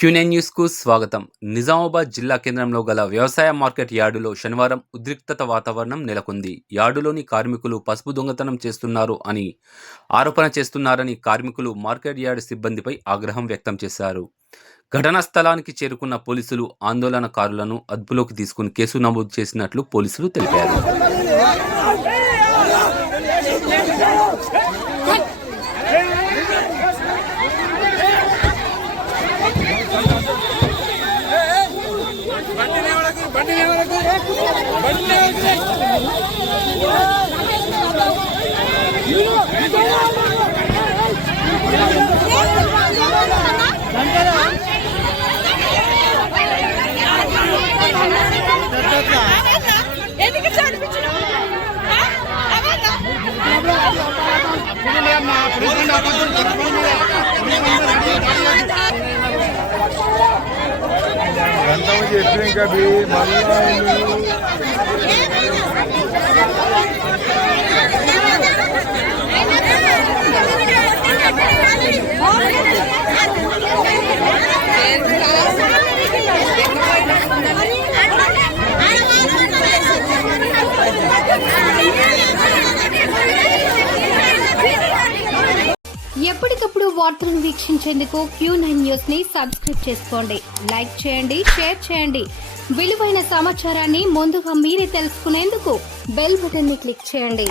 Quinine న్యూస్కు స్వాగతం. నిజామాబాద్ జిల్లా కేంద్రంలో గల వ్యవసాయ మార్కెట్ యార్డులో శనివారం ఉద్రిక్తత వాతావరణం నెలకొంది. యార్డులోని కార్మికులు పసుపు దొంగతనం చేస్తున్నారు అని ఆరోపణ చేస్తున్నారని కార్మికులు మార్కెట్ యార్డు సిబ్బందిపై ఆగ్రహం వ్యక్తం చేశారు. ఘటనా స్థలానికి చేరుకున్న పోలీసులు ఆందోళనకారులను అదుపులోకి తీసుకుని కేసు నమోదు చేసినట్లు పోలీసులు తెలిపారు. ఎప్పటికప్పుడు వార్తలను వీక్షించేందుకు Q9 న్యూస్ ని సబ్స్క్రైబ్ చేసుకోండి, లైక్ చేయండి, షేర్ చేయండి. విలువైన సమాచారాన్ని ముందుగా మీరే తెలుసుకునేందుకు బెల్ బటన్ ని క్లిక్ చేయండి.